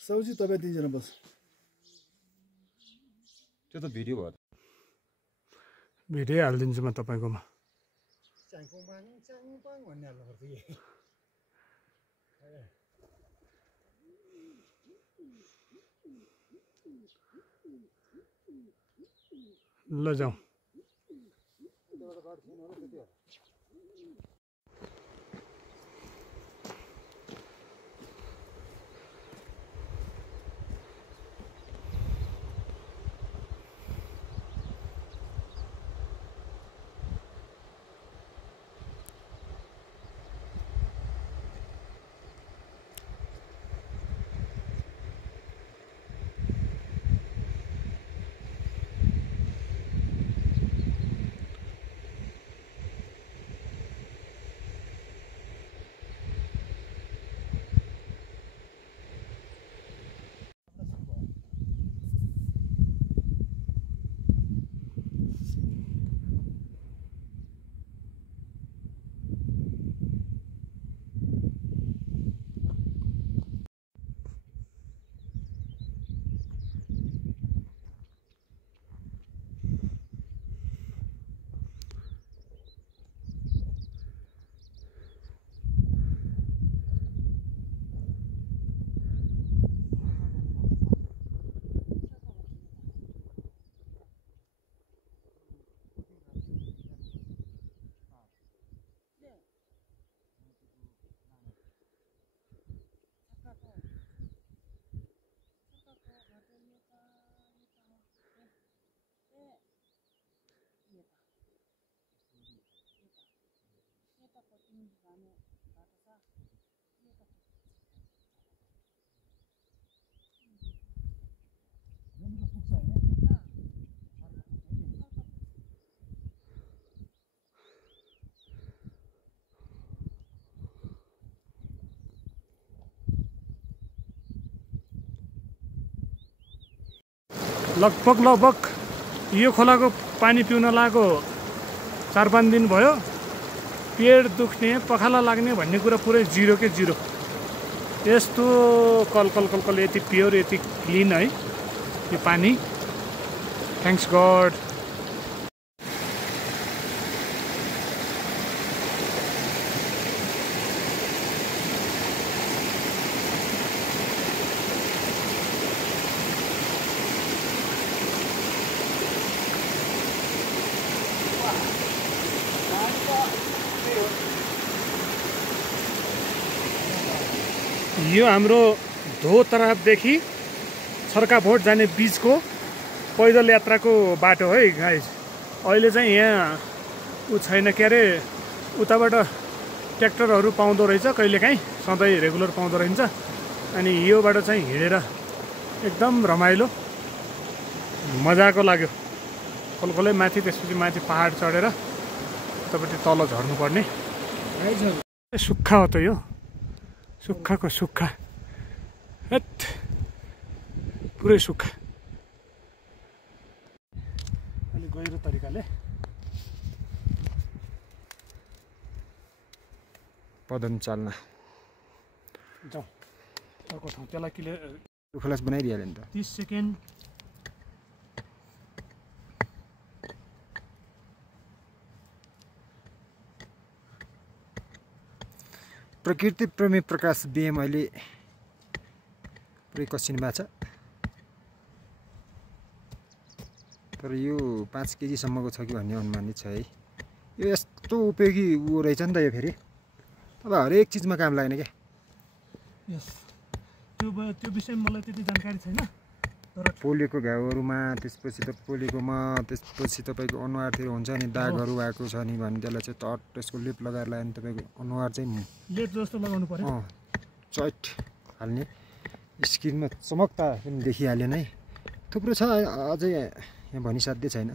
सब्जी तपाईँ दिन्छ बस त्यो त भिडियो भयो भिडियो हालिदिन्छु म तपाईँकोमा ल जाउँ लगभग यो खोलाको पानी पिउन लागेको 4-5 दिन भयो पेट दुख्ने पखाला लाग्ने भन्ने कुरा पुरै जिरो के जिरो यस्तो कल यति प्योर यति क्लिन है यो पानी थ्याङ्क्स गड यो हाम्रो धोतरापदेखि छर्काभोट जाने बिचको पैदल यात्राको बाटो है गाइज अहिले चाहिँ यहाँ उ छैन के अरे उताबाट ट्र्याक्टरहरू पाउँदो रहेछ कहिलेकाहीँ सधैँ रेगुलर पाउँदो रहेछ अनि योबाट चाहिँ हिँडेर एकदम रमाइलो मजाको लाग्यो खोलखोलै माथि त्यसपछि माथि पहाड चढेर उतापट्टि तल झर्नुपर्ने सुक्खा हो त यो सुक्खाको सुक्खा हेत पुरै सुक्खा अलि गहिरो तरिकाले पदम चाल्न जाउँ अर्को ठाउँ त्यसलाई क्लियर फ्ल्यास बनाइदिइहाल्यो नि त 30 सेकेन्ड प्रकृति प्रेमी प्रकाश बिएम अहिले पुरै कसिनु भएको छ तर यो 5 केजीसम्मको छ कि भन्ने अनुमानित छ है यो यस्तो उपयोगी ऊ रहेछ नि त यो फेरि अब हरेक चिजमा काम लाग्ने क्या यस त्यो विषयमा मलाई त्यति जानकारी छैन तर पोलियोको घाउहरूमा त्यसपछि त पोलियोकोमा त्यसपछि तपाईँको अनुहारतिर हुन्छ नि दागहरू भएको छ नि भने त्यसलाई चाहिँ तट त्यसको लेप लगाएर लगायो भने तपाईँको अनुहार चाहिँ लेप जस्तो लगाउनु पर्यो चट हाल्ने स्किनमा चमकता पनि देखिहाल्यो नै थुप्रो छ अझै यहाँ भनिसाध्यै छैन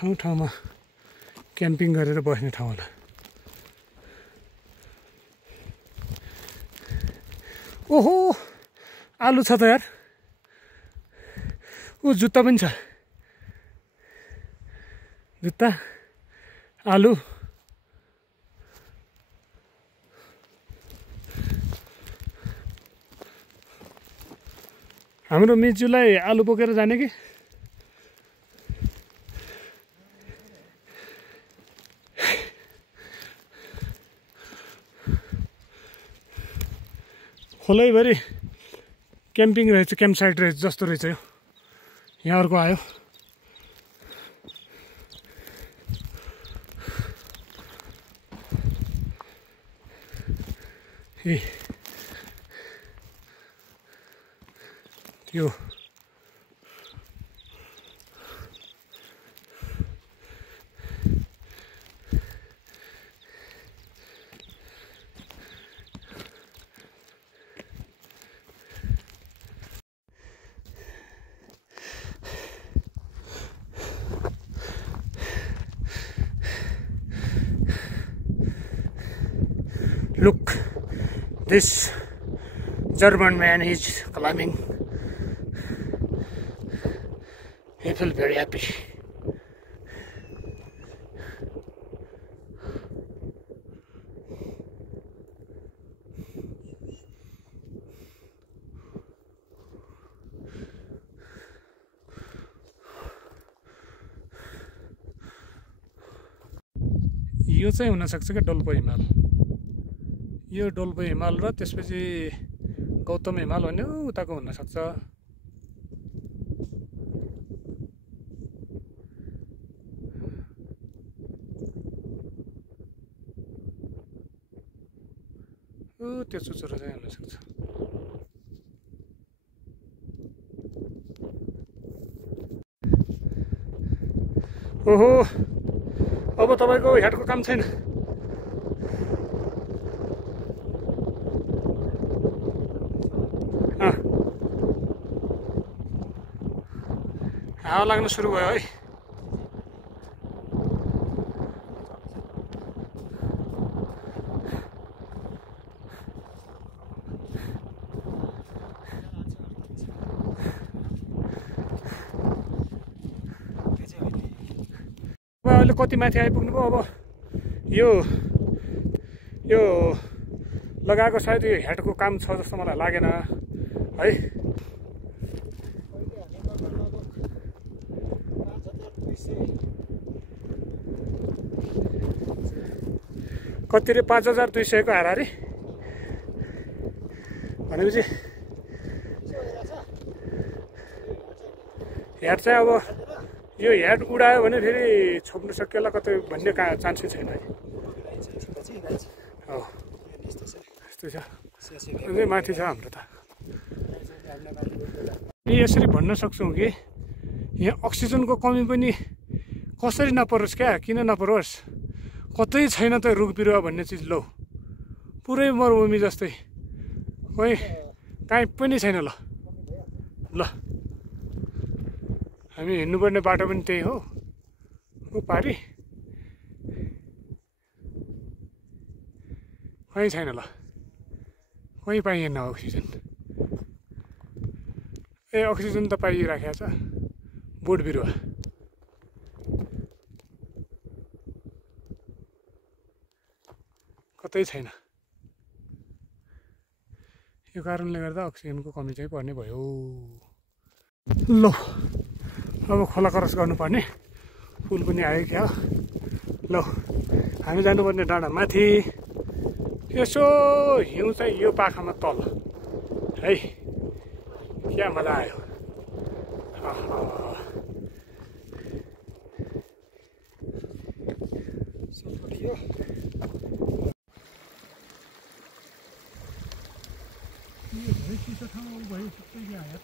ठाउँ ठाउँमा क्याम्पिङ गरेर बस्ने ठाउँ होला ओहो आलु छ त यार ऊ जुत्ता पनि छ जुत्ता आलु हाम्रो मिजुलाई आलु बोकेर जाने कि खोलैभरि क्याम्पिङ रहेछ क्याम्प साइट रहेछ जस्तो रहेछ यो यहाँ अर्को आयो ए त्यो Look, this German man is climbing. He feels very happy. यो चाहिँ हुन सक्छ के डोल्पो हिमाल यो डोल्पो हिमाल र त्यसपछि गौतम हिमाल भन्ने उताको हुन सक्छ त्यो चुचुरो चाहिँ हुन सक्छ ओहो अब तपाईको हेडको काम छैन हावा लाग्न सुरु भयो है अहिले कति माथि आइपुग्नु भयो अब यो लगाएको सायद यो हेडको काम छ जस्तो मलाई लागेन है कति रे 5200 को हारारी भनेपछि हेड चाहिँ अब यो हेड उडायो भने फेरि छोप्नु सकिएला कतै भन्ने चान्सै छैन है हो यस्तो छ अझै माथि छ हाम्रो त यसरी भन्न सक्छौँ कि यहाँ अक्सिजनको कमी पनि कसरी नपरोस् क्या किन नपरोस् कतै छैन त रुख बिरुवा भन्ने चिज लौ पुरै मरुभूमि जस्तै खोइ काहीँ पनि छैन ल हामी हिँड्नुपर्ने बाटो पनि त्यही हो पारी कहीँ छैन ल कहीँ पाइएन अक्सिजन ए अक्सिजन त पाइराखेको छ बोट बिरुवा कतै छैन यो कारणले गर्दा अक्सिजनको कमी चाहिँ पर्ने भयो ल अब खोला क्रस गर्नुपर्ने पुल पनि आयो क्या ल हामी जानुपर्ने डाँडा माथि यसो हिउँ चाहिँ यो पाखामा तल है क्या मजा आयो चिसो ठाउँमा भयो सबै आयो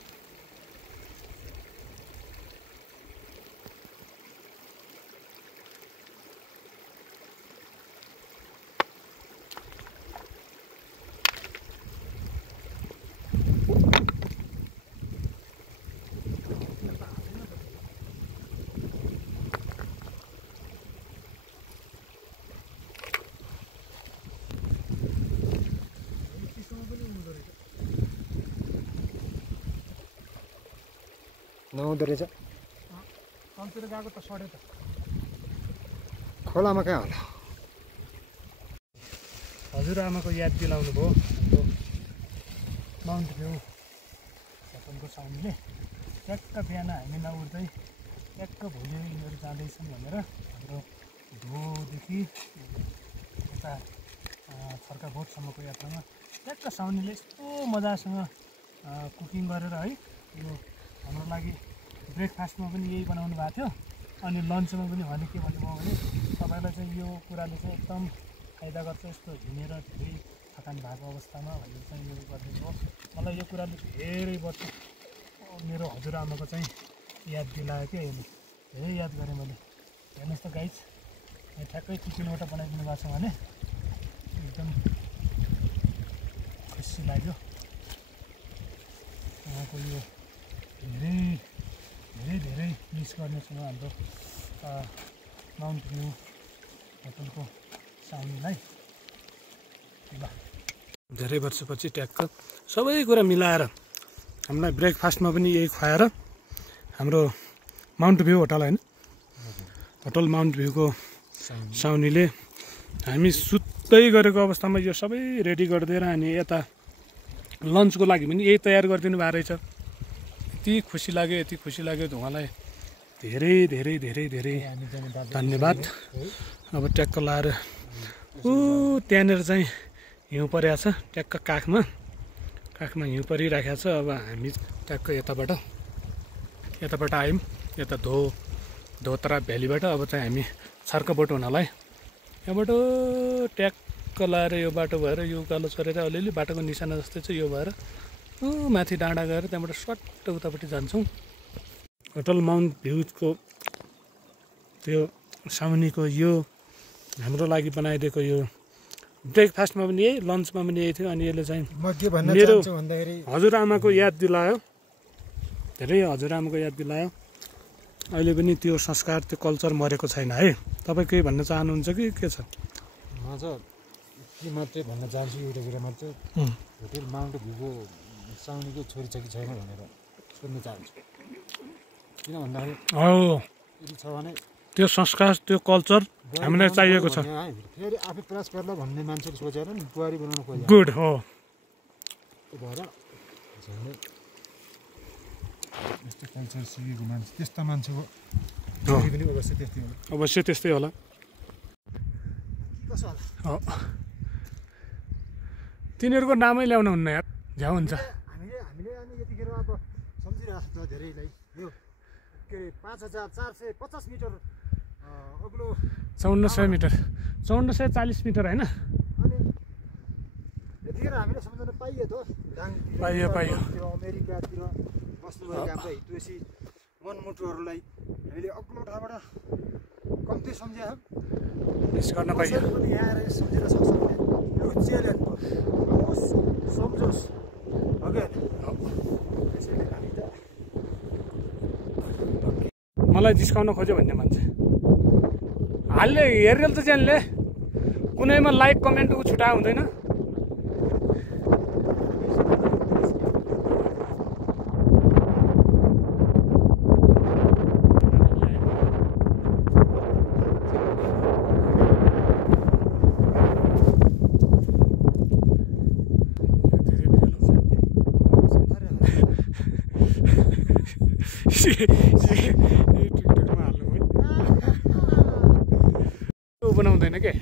नहुँदो रहेछ। तलतिर गएको त सड्यो त। खोलामा कहाँ होला? हजुरआमाको याद दिलाउनु भयो हाम्रो माउन्ट भ्यू होटलको साउन्डले। ट्याक्क बिहान हामी नउठ्दै ट्याक्क भोलि यिनीहरू जाँदैछन् भनेर हाम्रो धोदेखि यता छर्का भोटसम्मको यात्रामा ट्याक्क साउनीले यस्तो मजासँग कुकिङ गरेर है यो हाम्रो लागि ब्रेकफास्टमा पनि यही बनाउनु भएको थियो। अनि लन्चमा पनि भने के भन्नुभयो भने तपाईँलाई चाहिँ यो कुराले चाहिँ एकदम फाइदा गर्छ, यस्तो झिमेर धेरै थकान भएको अवस्थामा भनेर चाहिँ यो गरिदिनु भयो। मलाई यो कुराले धेरै वर्ष मेरो हजुरआमाको चाहिँ याद दिलायो क्या, यसले धेरै याद गरेँ मैले। हेर्नुहोस् त गाइज, ठ्याक्कै किचनबाट बनाइदिनु भएको छ भने एकदम खुसी लाग्यो। उहाँको यो धेरै धेरै धेरै मिस गर्नेछु म हाम्रो माउन्ट भ्यू होटलको साउनीलाई। ल धेरै वर्षपछि ट्याक्क सबै कुरा मिलाएर हामीलाई ब्रेकफास्टमा पनि यही खुवाएर हाम्रो माउन्ट भ्यू होटल होइन, होटल माउन्ट भ्यूको साउनीले हामी सुत्दै गरेको अवस्थामा यो सबै रेडी गरिदिएर अनि यता लन्चको लागि पनि यही तयार गरिदिनु भएको रहेछ। यति खुसी लाग्यो उहाँलाई धेरै धेरै धेरै धेरै धन्यवाद। अब ट्याक्क लाएर त्यहाँनिर चाहिँ हिउँ परिरहेको छ, ट्याक्क काखमा हिउँ परिराखेको छ। अब हामी ट्याक्क यताबाट आयौँ, यता धोतरा भ्यालीबाट। अब चाहिँ हामी छर्कबोट हुनलाई यहाँबाट ट्याक्क लाएर यो बाटो भएर यो उकालो चढेर अलिअलि बाटोको निशाना जस्तै छ यो भएर माथि डाँडा गएर त्यहाँबाट सट्ट उतापट्टि जान्छौँ। होटल माउन्ट भ्यूको त्यो साउनीको यो हाम्रो लागि बनाइदिएको यो ब्रेकफास्टमा पनि यही, लन्चमा पनि यही थियो। अनि यसले चाहिँ मेरो हजुरआमाको याद दिलायो, धेरै हजुरआमाको याद दिलायो। अहिले पनि त्यो संस्कार, त्यो कल्चर मरेको छैन है। तपाईँ केही भन्न चाहनुहुन्छ कि के छ? म चाहिँ के मात्रै भन्न चाहन्छु, एउटा कुरा मात्र, होटल माउन्ट भ्यूको साउनीको छोरी छ कि छैन भनेर सोध्न चाहन्छु। किन भन्दाखेरि यदि छ भने त्यो संस्कार, त्यो कल्चर हामीलाई चाहिएको छ। फेरि आफै प्रयास गर्ला भन्ने मान्छेले सोचेर नि बुहारी बनाउनु खोज्यो। गुड हो। त्यो भएर यस्तो कल्चर सिकेको मान्छे, त्यस्ता मान्छेको पनि अवश्य त्यस्तै होला। कसो होला तिनीहरूको नामै ल्याउनु हुन्न यार, झ्याउ हुन्छ। हामीले अनि यतिखेर अब सम्झिरहेको छ धेरैलाई। यो के अरे 5450 मिटर अग्लो, 5400 मिटर, 5440 मिटर होइन? अनि यतिखेर हामीले सम्झन पाइयो त, पाइयो अमेरिकातिर बस्नुभएका हाम्रो हितैषी मनमुटुहरूलाई हामीले अग्लो ठाउँबाट कम्ती सम्झ्या मिस गर्न पाइयो। पनि यहाँ आएर सम्झिन सक्छ भने यो च्यालेन्ज भयो, सम्झोस् अघि। मलाई जिस्काउन खोज्यो भन्ने मान्छे हालले हेरेल त च्यानलले कुनैमा लाइक कमेन्ट छुटा हुँदैन। बनाउँदैन के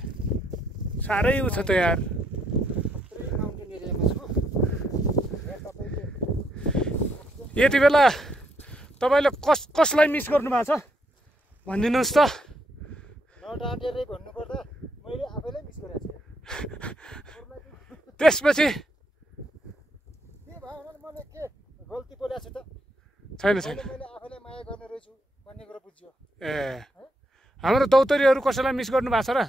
साह्रै उ छ त यार। यति बेला तपाईँले कसलाई मिस गर्नु भएको छ भनिदिनुहोस् त। नडाँटेरै भन्नुपर्दा मैले आफैलाई मिस गरेको छु। त्यसपछि के भयो भने मैले के गल्ती बोलेको छु त? छैन मैले आफैलाई माया गर्ने रहेछु भन्ने कुरा बुझ्यो। ए हाम्रो दौतरीहरू कसैलाई मिस गर्नु भएको छ र?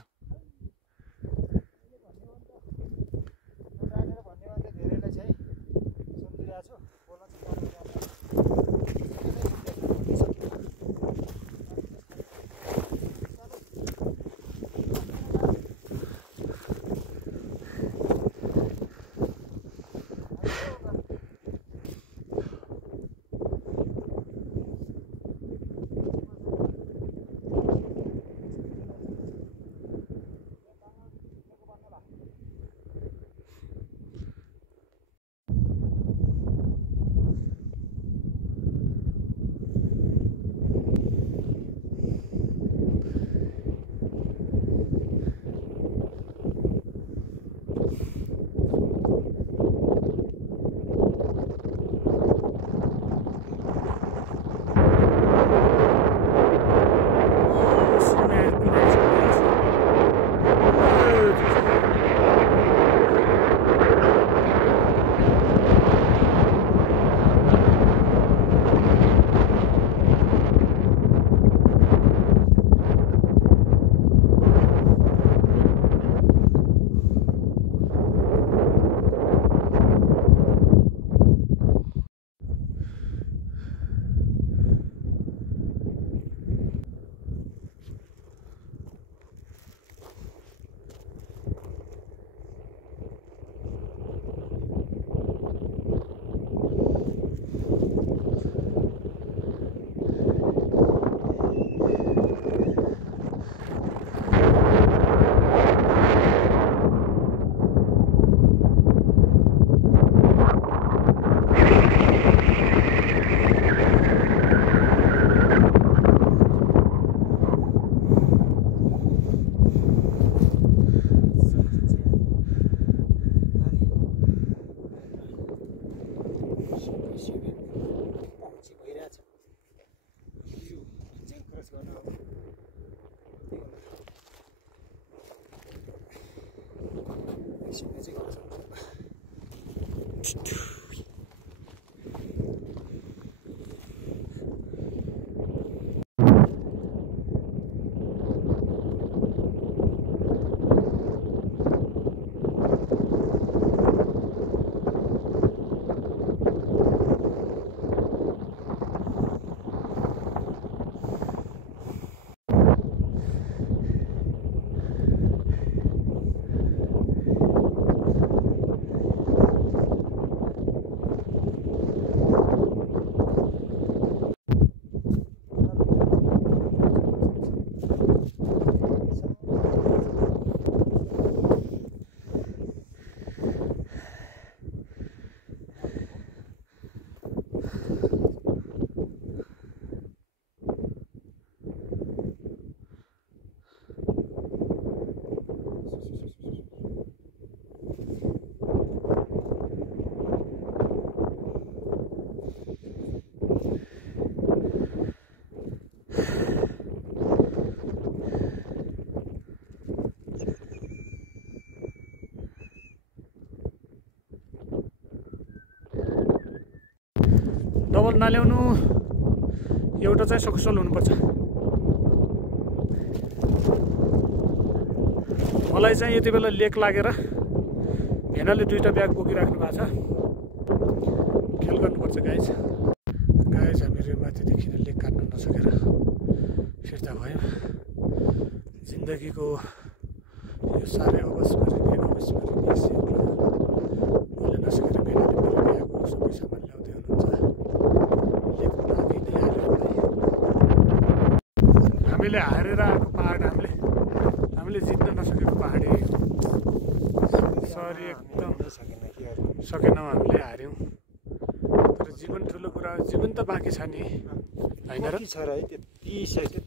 छिप्ने चाहिँ गर्छ डबल नल्याउनु एउटा चाहिँ सकुशल हुनुपर्छ मलाई चाहिँ यति बेला लेक लागेर भेनाले 2टा ब्याग बोकिराख्नु भएको छ ख्याल गर्नुपर्छ गाइज हामीहरू माथिदेखि लेक काट्न नसकेर फिर्ता भयौँ जिन्दगीको यो साह्रै अवसरमा मैले नसकेर भेनाले मेरो ब्यागको सबै सामान ल्याउँदै हुनुहुन्छ हामीले हारेर आएको पहाड हामीले जित्न नसकेको पहाडी सरी एकदम सकेनौँ हामीले हार्यौँ तर जीवन ठुलो कुरा जीवन त बाँकी छ नि होइन र छ र है त्यति